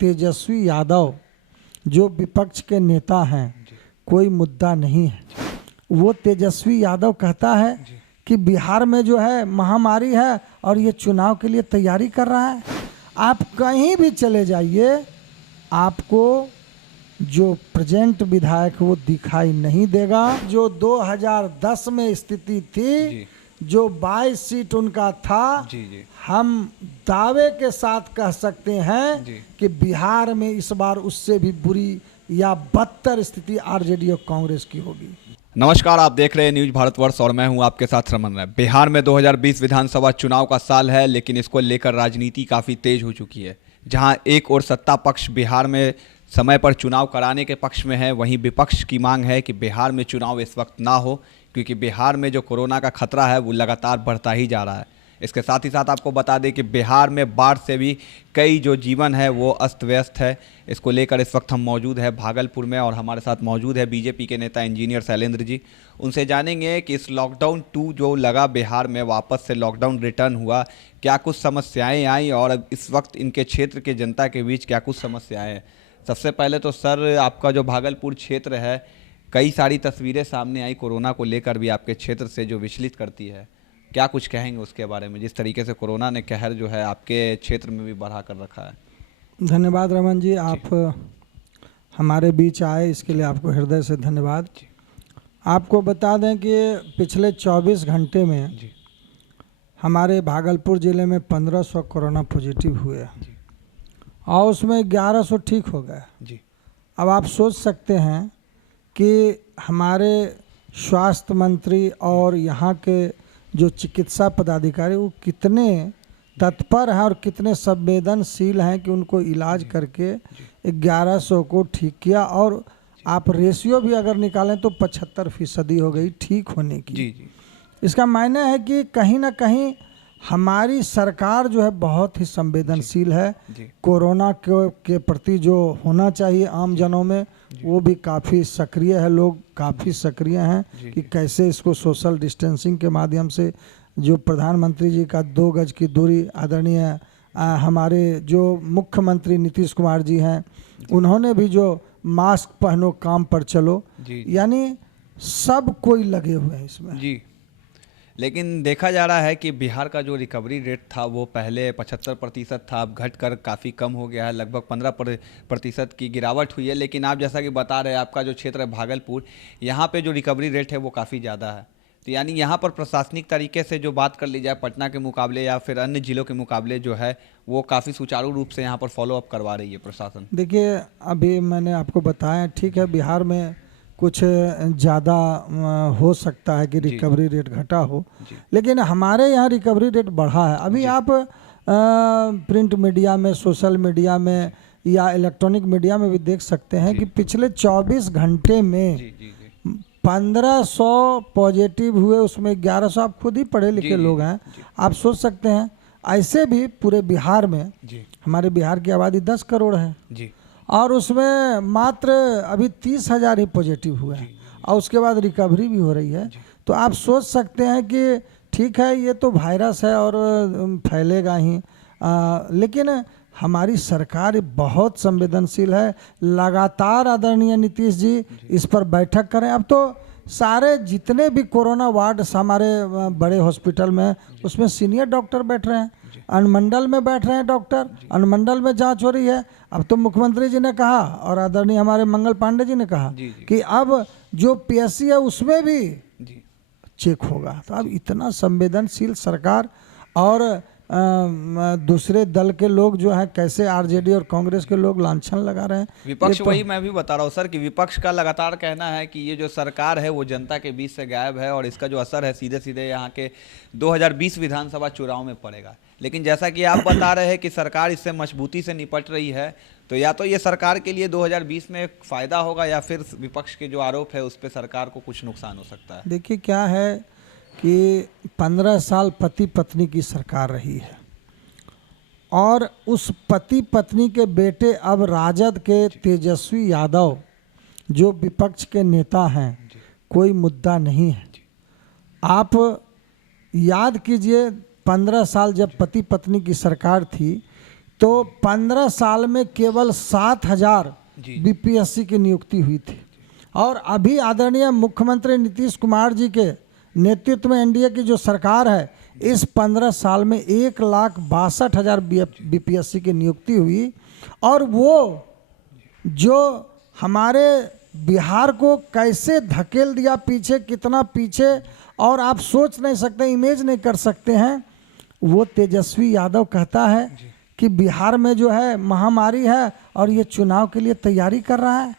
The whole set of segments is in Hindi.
तेजस्वी यादव जो विपक्ष के नेता हैं, कोई मुद्दा नहीं है। वो तेजस्वी यादव कहता है कि बिहार में जो है महामारी है और ये चुनाव के लिए तैयारी कर रहा है। आप कहीं भी चले जाइए, आपको जो प्रेजेंट विधायक वो दिखाई नहीं देगा। जो 2010 में स्थिति थी, जो 22 सीट उनका था, हम दावे के साथ कह सकते हैं कि बिहार में इस बार उससे भी बुरी या बदतर स्थिति आरजेडी और कांग्रेस की होगी। नमस्कार, आप देख रहे हैं न्यूज भारतवर्ष और मैं हूं आपके साथ रमन राय। बिहार में 2020 विधानसभा चुनाव का साल है, लेकिन इसको लेकर राजनीति काफ़ी तेज हो चुकी है। जहां एक और सत्ता पक्ष बिहार में समय पर चुनाव कराने के पक्ष में है, वहीं विपक्ष की मांग है कि बिहार में चुनाव इस वक्त ना हो, क्योंकि बिहार में जो कोरोना का खतरा है वो लगातार बढ़ता ही जा रहा है। इसके साथ ही साथ आपको बता दें कि बिहार में बाढ़ से भी कई जो जीवन है वो अस्त व्यस्त है। इसको लेकर इस वक्त हम मौजूद है भागलपुर में और हमारे साथ मौजूद है बीजेपी के नेता इंजीनियर शैलेंद्र जी। उनसे जानेंगे कि इस लॉकडाउन 2 जो लगा बिहार में, वापस से लॉकडाउन रिटर्न हुआ, क्या कुछ समस्याएं आई और इस वक्त इनके क्षेत्र के जनता के बीच क्या कुछ समस्याएं हैं। सबसे पहले तो सर, आपका जो भागलपुर क्षेत्र है, कई सारी तस्वीरें सामने आई कोरोना को लेकर भी आपके क्षेत्र से जो विचलित करती है, क्या कुछ कहेंगे उसके बारे में, जिस तरीके से कोरोना ने कहर जो है आपके क्षेत्र में भी बढ़ा कर रखा है। धन्यवाद रमन जी, आप हमारे बीच आए इसके लिए आपको हृदय से धन्यवाद। आपको बता दें कि पिछले 24 घंटे में हमारे भागलपुर ज़िले में 1500 कोरोना पॉजिटिव हुए और उसमें 1100 ठीक हो गए। अब आप सोच सकते हैं कि हमारे स्वास्थ्य मंत्री और यहाँ के जो चिकित्सा पदाधिकारी वो कितने तत्पर हैं और कितने संवेदनशील हैं कि उनको इलाज करके 1100 को ठीक किया। और आप रेशियो भी अगर निकालें तो 75% हो गई ठीक होने की। इसका मायने है कि कहीं ना कहीं हमारी सरकार जो है बहुत ही संवेदनशील है। कोरोना के प्रति जो होना चाहिए आम जनों में, वो भी काफ़ी सक्रिय है। लोग काफ़ी सक्रिय हैं कि कैसे इसको सोशल डिस्टेंसिंग के माध्यम से, जो प्रधानमंत्री जी का 2 गज की दूरी, आदरणीय हमारे जो मुख्यमंत्री नीतीश कुमार जी हैं, उन्होंने भी जो मास्क पहनो काम पर चलो, यानी सब कोई लगे हुए हैं इसमें। लेकिन देखा जा रहा है कि बिहार का जो रिकवरी रेट था वो पहले 75% था, अब घटकर काफ़ी कम हो गया है, लगभग 15% की गिरावट हुई है। लेकिन आप जैसा कि बता रहे हैं, आपका जो क्षेत्र है भागलपुर, यहाँ पे जो रिकवरी रेट है वो काफ़ी ज़्यादा है। तो यानी यहाँ पर प्रशासनिक तरीके से जो बात कर ली जाए, पटना के मुकाबले या फिर अन्य ज़िलों के मुकाबले जो है वो काफ़ी सुचारू रूप से यहाँ पर फॉलोअप करवा रही है प्रशासन। देखिए, अभी मैंने आपको बताया, ठीक है बिहार में कुछ ज़्यादा हो सकता है कि रिकवरी रेट घटा हो, लेकिन हमारे यहाँ रिकवरी रेट बढ़ा है। अभी आप प्रिंट मीडिया में, सोशल मीडिया में या इलेक्ट्रॉनिक मीडिया में भी देख सकते हैं कि पिछले 24 घंटे में 1500 पॉजिटिव हुए, उसमें 1100, आप खुद ही पढ़े लिखे लोग हैं, आप सोच सकते हैं। ऐसे भी पूरे बिहार में, हमारे बिहार की आबादी 10 करोड़ है और उसमें मात्र अभी 30,000 ही पॉजिटिव हुए हैं और उसके बाद रिकवरी भी हो रही है। तो आप सोच सकते हैं कि ठीक है, ये तो वायरस है और फैलेगा ही, लेकिन हमारी सरकार बहुत संवेदनशील है। लगातार आदरणीय नीतीश जी इस पर बैठक करें। अब तो सारे जितने भी कोरोना वार्ड हमारे बड़े हॉस्पिटल में, उसमें सीनियर डॉक्टर बैठ रहे हैं, अनुमंडल में बैठ रहे हैं डॉक्टर, अनुमंडल में जांच हो रही है। अब तो मुख्यमंत्री जी ने कहा और आदरणीय हमारे मंगल पांडे जी ने कहा कि अब जो पीएससी है उसमें भी चेक होगा। तो अब इतना संवेदनशील सरकार और दूसरे दल के लोग जो हैं, कैसे आरजेडी और कांग्रेस के लोग लांछन लगा रहे हैं। विपक्ष, वही मैं भी बता रहा हूँ सर कि विपक्ष का लगातार कहना है कि ये जो सरकार है वो जनता के बीच से गायब है और इसका जो असर है सीधे सीधे यहाँ के 2020 विधानसभा चुनाव में पड़ेगा। लेकिन जैसा कि आप बता रहे हैं कि सरकार इससे मजबूती से निपट रही है, तो या तो ये सरकार के लिए 2020 में फ़ायदा होगा या फिर विपक्ष के जो आरोप है उस पर सरकार को कुछ नुकसान हो सकता है। देखिए, क्या है कि 15 साल पति पत्नी की सरकार रही है और उस पति पत्नी के बेटे अब राजद के तेजस्वी यादव जो विपक्ष के नेता हैं, कोई मुद्दा नहीं है। आप याद कीजिए 15 साल जब पति पत्नी की सरकार थी तो 15 साल में केवल 7,000 जी। बीपीएससी की नियुक्ति हुई थी। और अभी आदरणीय मुख्यमंत्री नीतीश कुमार जी के नेतृत्व में एनडीए की जो सरकार है, इस 15 साल में 1,62,000 बीपीएससी की नियुक्ति हुई। और वो जो हमारे बिहार को कैसे धकेल दिया पीछे, कितना पीछे, और आप सोच नहीं सकते, इमेज नहीं कर सकते हैं। वो तेजस्वी यादव कहता है कि बिहार में जो है महामारी है और ये चुनाव के लिए तैयारी कर रहा है।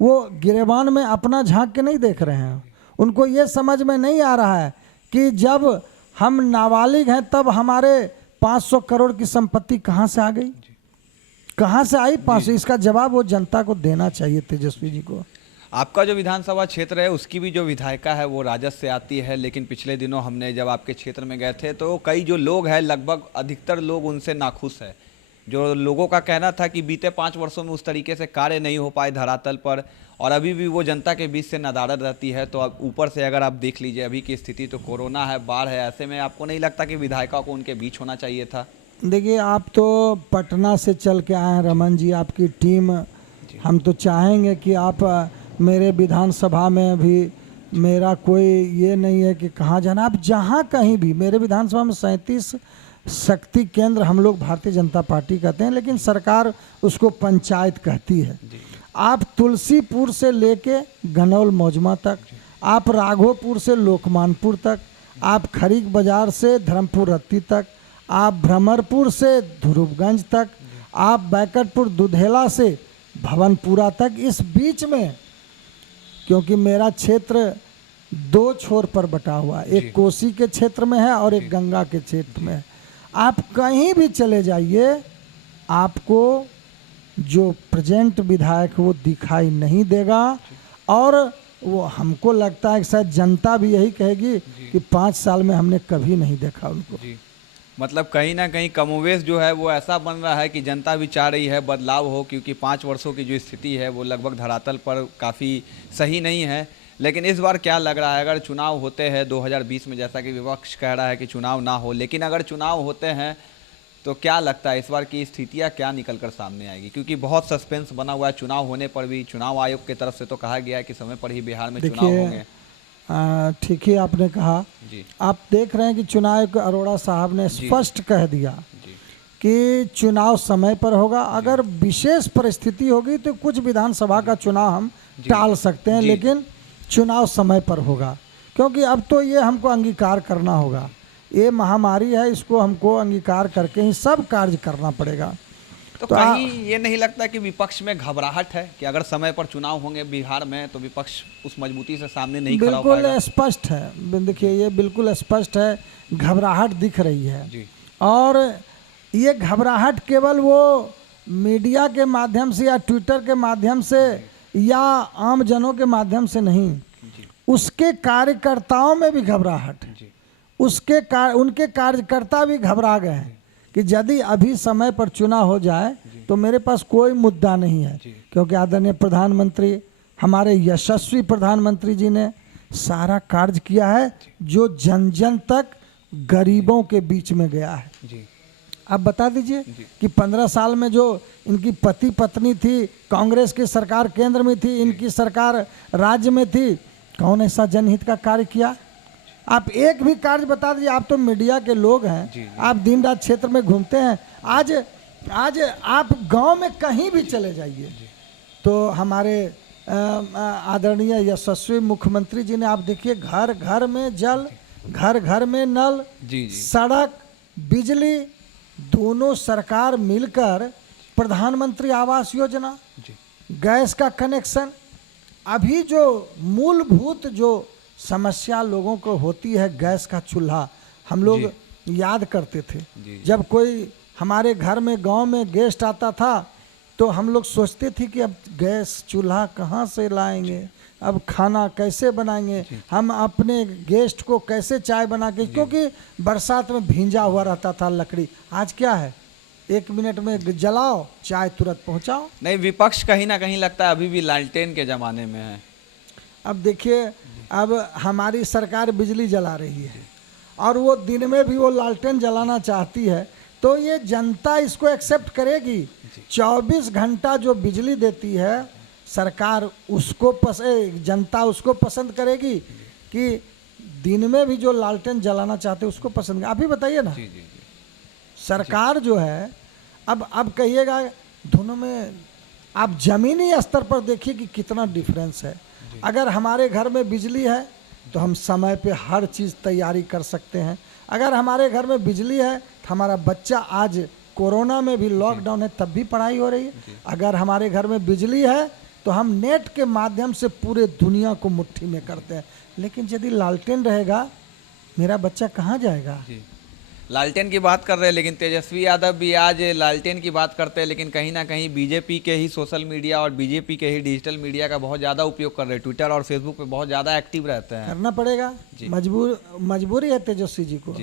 वो गिरेबान में अपना झांक के नहीं देख रहे हैं। उनको ये समझ में नहीं आ रहा है कि जब हम नाबालिग हैं तब हमारे 500 करोड़ की संपत्ति कहाँ से आ गई, कहाँ से आई 500। इसका जवाब वो जनता को देना चाहिए, तेजस्वी जी को। आपका जो विधानसभा क्षेत्र है उसकी भी जो विधायिका है वो राजद से आती है, लेकिन पिछले दिनों हमने जब आपके क्षेत्र में गए थे तो कई जो लोग हैं, लगभग अधिकतर लोग उनसे नाखुश है। जो लोगों का कहना था कि बीते 5 वर्षों में उस तरीके से कार्य नहीं हो पाए धरातल पर, और अभी भी वो जनता के बीच से नदारद रहती है। तो अब ऊपर से अगर आप देख लीजिए अभी की स्थिति, तो कोरोना है, बाढ़ है, ऐसे में आपको नहीं लगता कि विधायिका को उनके बीच होना चाहिए था? देखिए, आप तो पटना से चल के आए हैं रमन जी, आपकी टीम। हम तो चाहेंगे कि आप मेरे विधानसभा में भी, मेरा कोई ये नहीं है कि कहाँ जाना, आप जहाँ कहीं भी, मेरे विधानसभा में 37 शक्ति केंद्र हम लोग भारतीय जनता पार्टी कहते हैं, लेकिन सरकार उसको पंचायत कहती है। आप तुलसीपुर से लेके गनौल मौजमा तक, आप राघोपुर से लोकमानपुर तक, आप खरीक बाजार से धर्मपुर रत्ती तक, आप भ्रमरपुर से ध्रुवगंज तक, आप बैकटपुर दुधेला से भवनपुरा तक, इस बीच में, क्योंकि मेरा क्षेत्र 2 छोर पर बटा हुआ है, एक कोसी के क्षेत्र में है और एक गंगा के क्षेत्र में है। आप कहीं भी चले जाइए, आपको जो प्रेजेंट विधायक वो दिखाई नहीं देगा। और वो हमको लगता है कि शायद जनता भी यही कहेगी कि 5 साल में हमने कभी नहीं देखा उनको। मतलब कहीं ना कहीं कमोवेश जो है वो ऐसा बन रहा है कि जनता भी चाह रही है बदलाव हो, क्योंकि 5 वर्षों की जो स्थिति है वो लगभग धरातल पर काफ़ी सही नहीं है। लेकिन इस बार क्या लग रहा है, अगर चुनाव होते हैं 2020 में, जैसा कि विपक्ष कह रहा है कि चुनाव ना हो, लेकिन अगर चुनाव होते हैं तो क्या लगता है इस बार की स्थितियाँ क्या निकल कर सामने आएगी? क्योंकि बहुत सस्पेंस बना हुआ है चुनाव होने पर भी। चुनाव आयोग की तरफ से तो कहा गया है कि समय पर ही बिहार में चुनाव होंगे। ठीक ही आपने कहा जी। आप देख रहे हैं कि चुनाव आयोग अरोड़ा साहब ने स्पष्ट कह दिया कि चुनाव समय पर होगा। अगर विशेष परिस्थिति होगी तो कुछ विधानसभा का चुनाव हम टाल सकते हैं, लेकिन चुनाव समय पर होगा। क्योंकि अब तो ये हमको अंगीकार करना होगा, ये महामारी है, इसको हमको अंगीकार करके ही सब कार्य करना पड़ेगा। तो कहीं ये नहीं लगता कि विपक्ष में घबराहट है कि अगर समय पर चुनाव होंगे बिहार में तो विपक्ष उस मजबूती से सामने नहीं खड़ा हो पाएगा? बिल्कुल स्पष्ट है, देखिए ये बिल्कुल स्पष्ट है, घबराहट दिख रही है जी। और ये घबराहट केवल वो मीडिया के माध्यम से या ट्विटर के माध्यम से या आम जनों के माध्यम से नहीं, उसके कार्यकर्ताओं में भी घबराहट है। उनके कार्यकर्ता भी घबरा गए हैं कि यदि अभी समय पर चुनाव हो जाए तो मेरे पास कोई मुद्दा नहीं है, क्योंकि आदरणीय प्रधानमंत्री, हमारे यशस्वी प्रधानमंत्री जी ने सारा कार्य किया है जो जन जन तक गरीबों के बीच में गया है। आप बता दीजिए कि 15 साल में जो इनकी पति पत्नी थी, कांग्रेस की सरकार केंद्र में थी, इनकी सरकार राज्य में थी, कौन ऐसा जनहित का कार्य किया? आप एक भी कार्य बता दीजिए। आप तो मीडिया के लोग हैं, आप दिन रात क्षेत्र में घूमते हैं। आज आप गांव में कहीं भी चले जाइए तो हमारे आदरणीय यशस्वी मुख्यमंत्री जी ने, आप देखिए, घर घर में जल, घर घर में नल, सड़क, बिजली, दोनों सरकार मिलकर, प्रधानमंत्री आवास योजना, गैस का कनेक्शन। अभी जो मूलभूत जो समस्या लोगों को होती है, गैस का चूल्हा, हम लोग याद करते थे जब कोई हमारे घर में गांव में गेस्ट आता था तो हम लोग सोचते थे कि अब गैस चूल्हा कहाँ से लाएंगे, अब खाना कैसे बनाएंगे, हम अपने गेस्ट को कैसे चाय बना के, क्योंकि बरसात में भींजा हुआ रहता था लकड़ी। आज क्या है, 1 मिनट में जलाओ, चाय तुरंत पहुंचाओ। नहीं, विपक्ष कहीं ना कहीं लगता है अभी भी लालटेन के ज़माने में है। अब देखिए, अब हमारी सरकार बिजली जला रही है और वो दिन में भी वो लालटेन जलाना चाहती है, तो ये जनता इसको एक्सेप्ट करेगी। 24 घंटा जो बिजली देती है सरकार, उसको जनता उसको पसंद करेगी कि दिन में भी जो लालटेन जलाना चाहते उसको पसंद। आप ही बताइए ना। सरकार जो है, अब कहिएगा दोनों में, आप जमीनी स्तर पर देखिए कि कितना डिफरेंस है। अगर हमारे घर में बिजली है तो हम समय पे हर चीज़ तैयारी कर सकते हैं। अगर हमारे घर में बिजली है तो हमारा बच्चा, आज कोरोना में भी लॉकडाउन है तब भी पढ़ाई हो रही है। अगर हमारे घर में बिजली है तो हम नेट के माध्यम से पूरे दुनिया को मुट्ठी में करते हैं। लेकिन यदि लालटेन रहेगा, मेरा बच्चा कहाँ जाएगा? लालटेन की बात कर रहे हैं, लेकिन तेजस्वी यादव भी आज लालटेन की बात करते हैं, लेकिन कहीं ना कहीं बीजेपी के ही सोशल मीडिया और बीजेपी के ही डिजिटल मीडिया का बहुत ज़्यादा उपयोग कर रहे हैं। ट्विटर और फेसबुक पे बहुत ज़्यादा एक्टिव रहते हैं। करना पड़ेगा, मजबूरी है तेजस्वी जी को।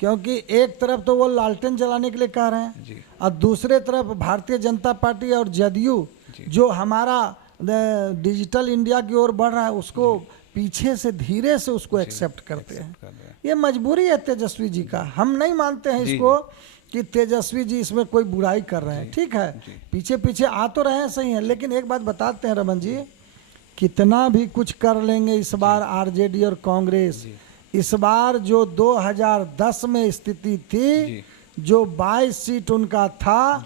क्योंकि एक तरफ तो वो लालटेन जलाने के लिए कह रहे हैं और दूसरे तरफ भारतीय जनता पार्टी और जदयू जो हमारा डिजिटल इंडिया की ओर बढ़ रहा है, उसको पीछे से धीरे से उसको एक्सेप्ट करते हैं। ये मजबूरी है तेजस्वी जी का। हम नहीं मानते हैं इसको कि तेजस्वी जी इसमें कोई बुराई कर रहे हैं। ठीक है, पीछे पीछे आ तो रहे हैं, सही है, लेकिन एक बात बताते हैं रमन जी, कितना भी कुछ कर लेंगे इस बार आरजेडी और कांग्रेस, इस बार जो 2010 में स्थिति थी, जो 22 सीट उनका था,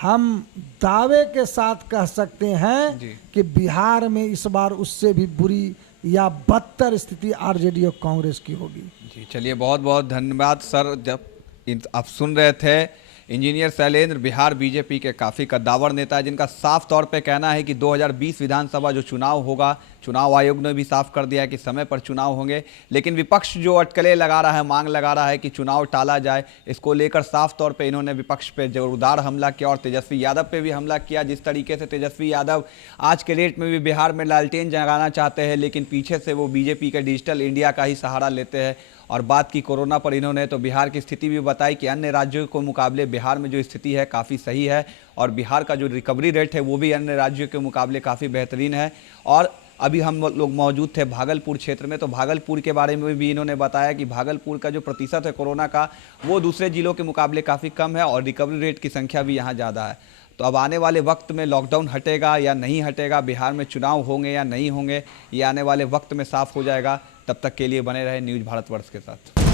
हम दावे के साथ कह सकते हैं कि बिहार में इस बार उससे भी बुरी या बदतर स्थिति आरजेडी और कांग्रेस की होगी। जी चलिए, बहुत बहुत धन्यवाद सर। जब आप सुन रहे थे इंजीनियर शैलेंद्र, बिहार बीजेपी के काफ़ी कद्दावर नेता है, जिनका साफ तौर पे कहना है कि 2020 विधानसभा जो चुनाव होगा, चुनाव आयोग ने भी साफ कर दिया है कि समय पर चुनाव होंगे, लेकिन विपक्ष जो अटकलें लगा रहा है, मांग लगा रहा है कि चुनाव टाला जाए, इसको लेकर साफ तौर पे इन्होंने विपक्ष पे जोरदार हमला किया और तेजस्वी यादव पे भी हमला किया। जिस तरीके से तेजस्वी यादव आज के डेट में भी बिहार में लालटेन जगाना चाहते हैं, लेकिन पीछे से वो बीजेपी के डिजिटल इंडिया का ही सहारा लेते हैं। और बात की कोरोना पर इन्होंने तो बिहार की स्थिति भी बताई कि अन्य राज्यों के मुकाबले बिहार में जो स्थिति है काफ़ी सही है और बिहार का जो रिकवरी रेट है वो भी अन्य राज्यों के मुकाबले काफ़ी बेहतरीन है। और अभी हम लोग मौजूद थे भागलपुर क्षेत्र में, तो भागलपुर के बारे में भी इन्होंने बताया कि भागलपुर का जो प्रतिशत है कोरोना का, वो दूसरे जिलों के मुकाबले काफ़ी कम है और रिकवरी रेट की संख्या भी यहाँ ज़्यादा है। तो अब आने वाले वक्त में लॉकडाउन हटेगा या नहीं हटेगा, बिहार में चुनाव होंगे या नहीं होंगे, ये आने वाले वक्त में साफ हो जाएगा। तब तक के लिए बने रहे न्यूज़ भारतवर्ष के साथ।